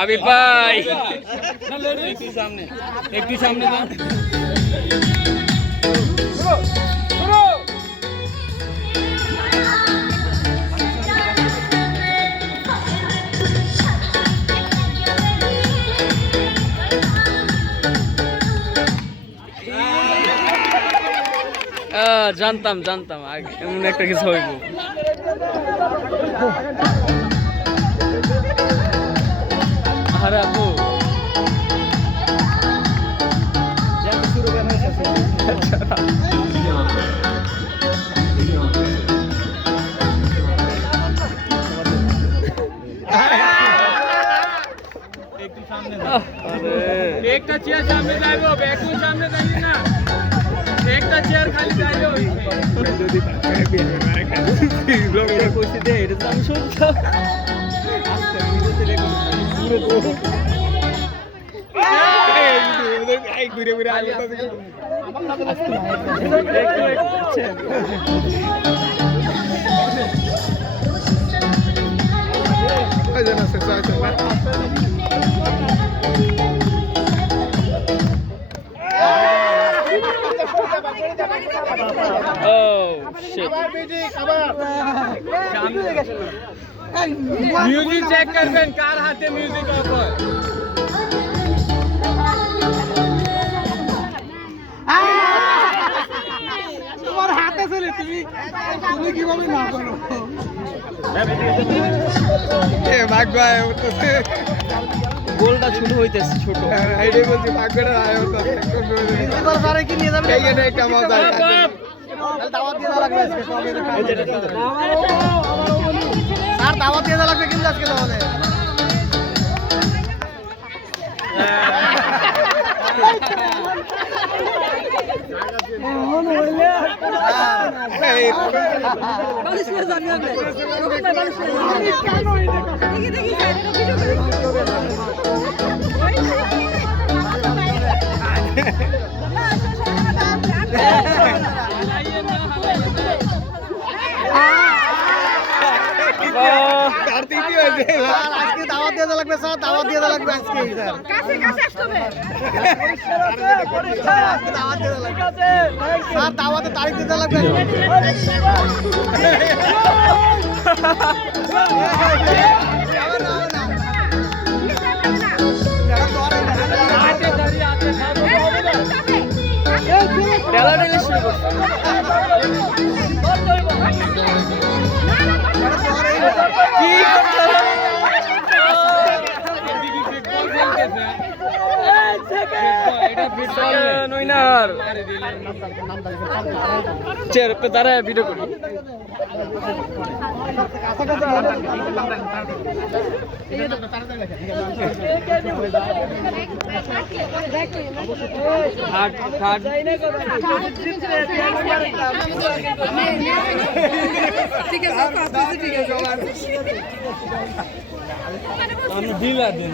হাবিব ভাই একটু সামনে যান। জানতাম জানতাম আগে এমন একটা কিছু হইব। আরে আপু একটা চেয়ার সামনে যাইবো, একটু সামনে যাইবি না, একটা চেয়ার খালি যাইবো। যদি ব্লগে কইছি দে এটা তো আমি শুনছো আস্তে ভিডিওতে রেকর্ড পুরো তো এই ঘুরে ঘুরে আলো তো মিউজিক চেক করবেন কার হাতে মিউজিক অফ হয়। তোমার হাতে চলে তুমি তুমি কিভাবে না করো এ ভাগ্য গোলটা শুরু হইতেছে ছোট এইটাই বলছি ভাগ্যটা আয় হতো এবার পরে কি নিয়ে যাবে এইখানে একটা মজা আছে দাওয়াত দিয়ে লাগবে আজকে সবাই স্যার দাওয়াত দিয়ে লাগবে কিন্তু আজকে তাহলে মন হইলে এই বালিশ করে জানি আমি বালিশ করে কেন দেখি দেখি স্যার ভিডিও করে আজকে দাওয়াত দিয়ে লাগবে স্যার দাওয়াত দিয়ে লাগবে আজকে স্যার কাছে কাছে আসতে হবে দাওয়াত দিয়ে লাগবে স্যার দাওয়াতে তারিখ দিতে লাগবে উইনার চেয়ার पे দাঁড়ায় ভিডিও করি ঠিক আছে দিলা দিন